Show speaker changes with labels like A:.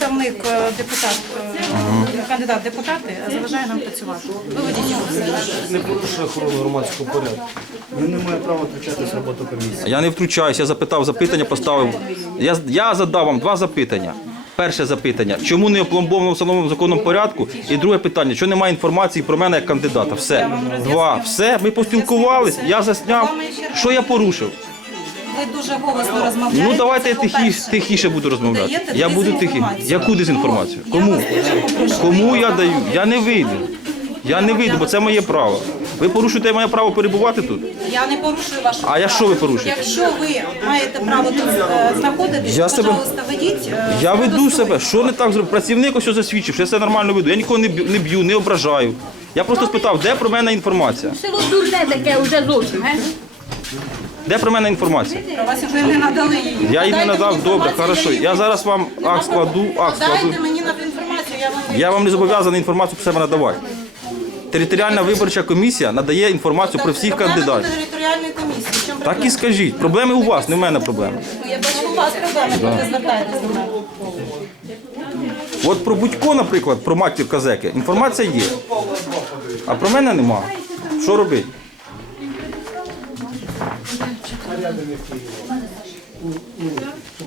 A: представник депутат, кандидат в депутати заважає нам працювати. Виведіть його.
B: Не порушує охорону громадського порядку. Він не має права втручатися в роботу комісії.
C: Я не втручаюся, я запитав запитання, поставив. Я задав вам 2 запитання. Перше запитання, чому не опломбовано в встановленому законом порядку? І друге питання, чому немає інформації про мене як кандидата? Все. 2. Все, ми поспілкувалися, я засняв. Що я порушив?
A: Ви дуже голосно розмовляєте.
C: Ну давайте я
A: Це по-перше.
C: тихіше буду розмовляти.
A: Даєте
C: Я буду тихіше.
A: дезінформацію.
C: Яку дезінформацію?
A: Я
C: Кому?
A: вас дуже попрошу.
C: Кому я даю? Я не вийду. Я не вийду, бо це моє право. Ви порушуєте моє право перебувати тут?
A: Я не порушую ваше право.
C: А я що ви порушуєте?
A: Якщо ви маєте право тут знаходитись,
C: Я себе-
A: пожалуйста, ведіть.
C: Я веду себе. Що не так зробив? Працівник ось засвідчив, що я все нормально веду. Я нікого не б'ю, не ображаю. Я просто спитав, де про мене інформація?
D: Село дурне таке вже зовсім, ге?
C: Де про мене інформація?
A: Про вас ви не надали її.
C: Я їм не
A: Дайте
C: надав,
A: мені
C: добре,
A: інформацію,
C: хорошо.
A: її
C: Я зараз вам акт складу.
A: Дайте мені на інформацію, я вам
C: Я вам не зобов'язаний інформацію про себе надавати. Територіальна виборча комісія надає інформацію про всіх кандидатів.
A: Територіальної комісії. В чому
C: Так
A: проблема?
C: і скажіть. Проблеми у вас, не в мене проблеми.
A: Я бачу, у вас проблеми, коли ви звертаєтесь до мене.
C: От про Будько, наприклад, про матір Казеки, інформація є. А про мене нема. Що робити?